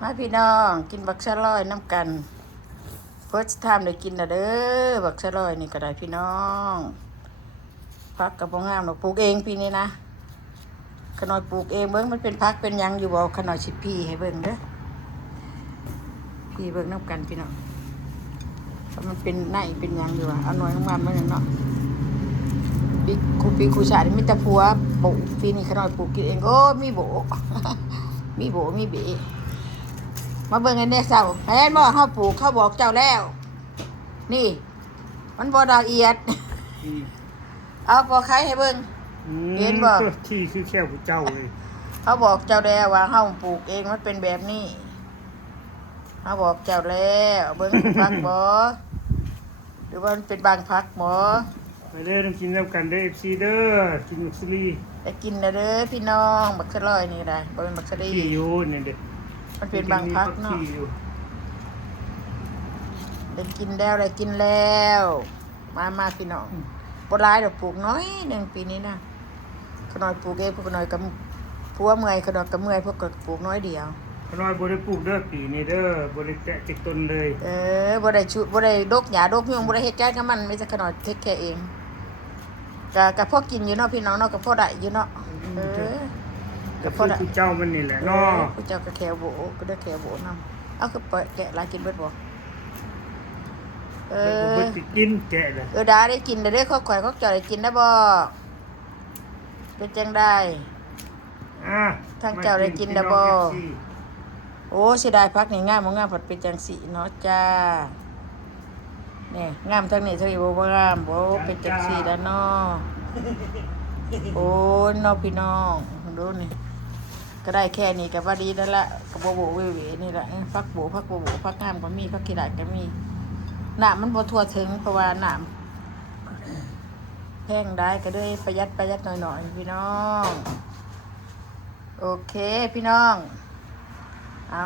มาพี่น้องกินบักชะลอยน้ำกันเฟิร์สไทม์ได้กินนะเด้อบักชะลอยนี่ก็ได้พี่น้องพักกับพ่องามเราปลูกเองปีนี้นะขน่อยปลูกเองเบิ้งมันเป็นพักเป็นยังอยู่บ่ขน่อยสิพี่ให้เบิ้งเด้อพี่เบิ้งน้ำกันพี่น้องมันเป็นไนเป็นยังอยู่อ่ะเอาหน่อยงามๆมาหน่อยเนาะปีคูชาดิมิตรพัวปลูกปีนี้ขน่อยปลูกกินเองโอ้มีโบ มีโบมีเบมาเบิ่งกันเนี่ยเสาแม่นบ่เฮาปลูกเขาบอกเจ้าแล้ว นี่มันบ่ดาวเอียด เอาบ่ใครให้เบิ่งเห็นบ่ที่คือแค่ผู้เจ้าเลยเขาบอกเจ้าแล้วว่าเฮาปลูกเองมันเป็นแบบนี้เขาบอกเจ้าแล้วเบิ่งพักบ่หรือว่ามันเป็นบางพักบ่ไปเด้อต้องกินแล้วกันเด้อ FC เด้อกินมักซลีไปกินนะเด้อพี่น้องบักสะลอยนี่ได้บ่เป็นบักสะลีที่อยู่นี่เด้อมันเป็นบางพักเนาะได้กินแล้วได้กินแล้วมาพี่น้องบ่หลายดอกปลูกน้อยหนึ่งปีนี้นะขน้อยปลูกเองพวกน้อยกับผัวเมื่อยขน้อยกับเมื่อยพวกก็ปลูกน้อยเดียวขน้อยบ่ได้ปลูกเด้อปีนี้เด้อบ่ได้แตะจิกต้นเลยบ่ได้บ่ได้ดกหญ้าดกยุ่งบ่ได้เฮ็ดการกับมันมีแต่ขน้อยเทคแคร์เองก็พอกินอยู่เนาะพี่น้องเนาะก็พอได้อยู่เนาะก็พอได้ผู้เจ้ามันนี่แหละเนาะผู้เจ้าก็แค่โบก็ได้แค่โบนำเอาคือเปิดแกะลายกินเบิดบ่บ่กินแกะเลยดาได้กินได้ข้อข่อยข้อจ่อยได้กินได้บ่เป็นจังได้ทางเจ้าได้กินได้บ่โอ้เสียดายพักนี่งามบ่งามผัดเป็นจังสีเนาะจ้านี่งามทางนี้ทางนี้บ่งามบ่เป็นจังสีแล้วเนาะโอ้น้องพี่น้องดูนี่ก็ได้แค่นี้ก็ว่าดีแล้วละก็บ่เว่ๆนี่แหละพักโบพักงามก็มีพักขี้ดาก็มีน้ำมันบ่ทั่วถึงเพราะว่าน้ำแห้งได้ก็เลยประหยัดหน่อยๆพี่น้องโอเคพี่น้องเอา